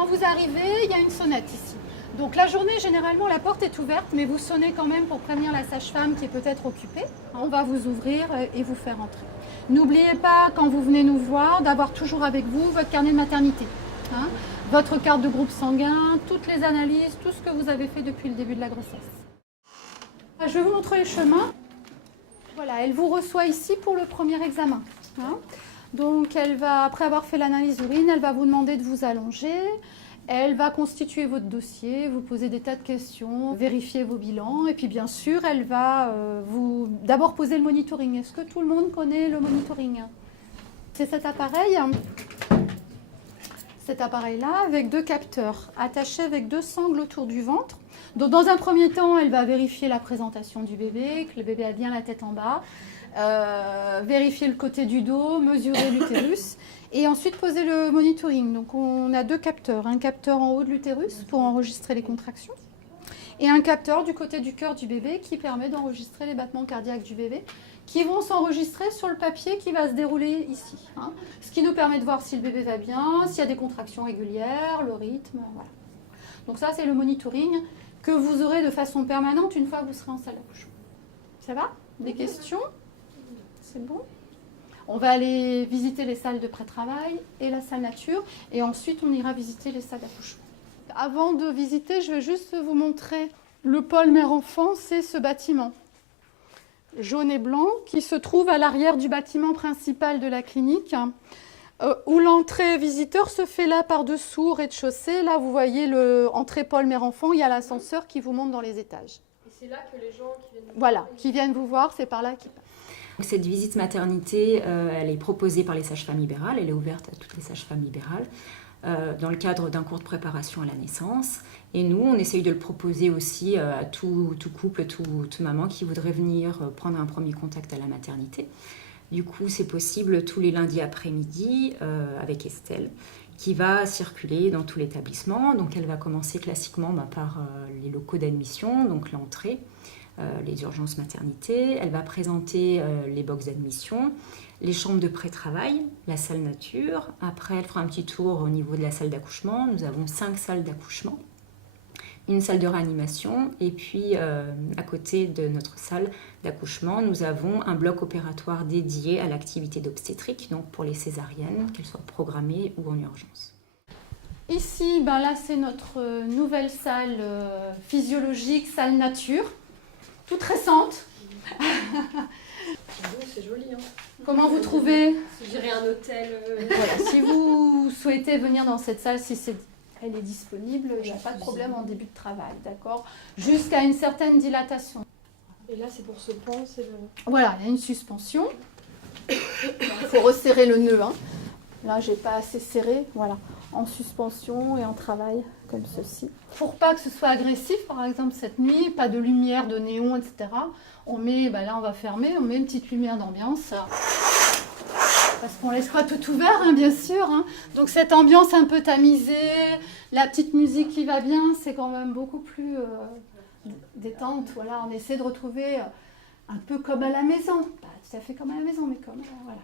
Quand vous arrivez, il y a une sonnette ici. Donc la journée, généralement, la porte est ouverte, mais vous sonnez quand même pour prévenir la sage-femme qui est peut-être occupée. On va vous ouvrir et vous faire entrer. N'oubliez pas, quand vous venez nous voir, d'avoir toujours avec vous votre carnet de maternité. Hein, votre carte de groupe sanguin, toutes les analyses, tout ce que vous avez fait depuis le début de la grossesse. Je vais vous montrer le chemin. Voilà, elle vous reçoit ici pour le premier examen. Hein. Donc, elle va, après avoir fait l'analyse d'urine, elle va vous demander de vous allonger. Elle va constituer votre dossier, vous poser des tas de questions, vérifier vos bilans. Et puis, bien sûr, elle va vous d'abord poser le monitoring. Est-ce que tout le monde connaît le monitoring? C'est cet appareil. Cet appareil-là, avec 2 capteurs attachés avec 2 sangles autour du ventre. Donc, dans un premier temps, elle va vérifier la présentation du bébé, que le bébé a bien la tête en bas, vérifier le côté du dos, mesurer l'utérus, et ensuite poser le monitoring. Donc, on a 2 capteurs. Un capteur en haut de l'utérus pour enregistrer les contractions, et un capteur du côté du cœur du bébé qui permet d'enregistrer les battements cardiaques du bébé, qui vont s'enregistrer sur le papier qui va se dérouler ici. Hein. Ce qui nous permet de voir si le bébé va bien, s'il y a des contractions régulières, le rythme, voilà. Donc ça, c'est le monitoring que vous aurez de façon permanente une fois que vous serez en salle d'accouchement. Ça va? Des questions? C'est bon? On va aller visiter les salles de pré-travail et la salle nature, et ensuite on ira visiter les salles d'accouchement. Avant de visiter, je vais juste vous montrer le pôle mère-enfant, c'est ce bâtiment jaune et blanc qui se trouve à l'arrière du bâtiment principal de la clinique, où l'entrée visiteur se fait là par-dessous au rez-de-chaussée. Là, vous voyez l'entrée pôle mère-enfant, il y a l'ascenseur qui vous monte dans les étages. Et c'est là que les gens qui viennent vous voir. Voilà, qui viennent vous voir, c'est par là qu'ils passent. Cette visite maternité, elle est proposée par les sages-femmes libérales, elle est ouverte à toutes les sages-femmes libérales, dans le cadre d'un cours de préparation à la naissance. Et nous, on essaye de le proposer aussi à tout couple, toute maman qui voudrait venir prendre un premier contact à la maternité. Du coup, c'est possible tous les lundis après-midi avec Estelle, qui va circuler dans tout l'établissement. Donc, elle va commencer classiquement par les locaux d'admission, donc l'entrée, les urgences maternité. Elle va présenter les box d'admission, les chambres de pré-travail, la salle nature. Après, elle fera un petit tour au niveau de la salle d'accouchement. Nous avons 5 salles d'accouchement, une salle de réanimation, et puis à côté de notre salle d'accouchement, nous avons un bloc opératoire dédié à l'activité d'obstétrique, donc pour les césariennes, qu'elles soient programmées ou en urgence. Ici, ben là, c'est notre nouvelle salle physiologique, salle nature, toute récente. C'est joli, hein. Comment vous trouvez? Je dirais un hôtel. Voilà, si vous souhaitez venir dans cette salle, si elle est disponible, il n'y a pas de problème en début de travail, d'accord? Jusqu'à une certaine dilatation. Et là, c'est pour ce pan, c'est le... Voilà, il y a une suspension. Il faut resserrer le nœud. Hein. Là, j'ai pas assez serré. Voilà, en suspension et en travail, comme ceci. Pour pas que ce soit agressif, par exemple, cette nuit, pas de lumière, de néon, etc. On met, là, on va fermer, on met une petite lumière d'ambiance. Parce qu'on ne laisse pas tout ouvert, hein, bien sûr. Hein. Donc cette ambiance un peu tamisée, la petite musique qui va bien, c'est quand même beaucoup plus détente. Voilà, on essaie de retrouver un peu comme à la maison. Pas tout à fait comme à la maison, mais comme voilà.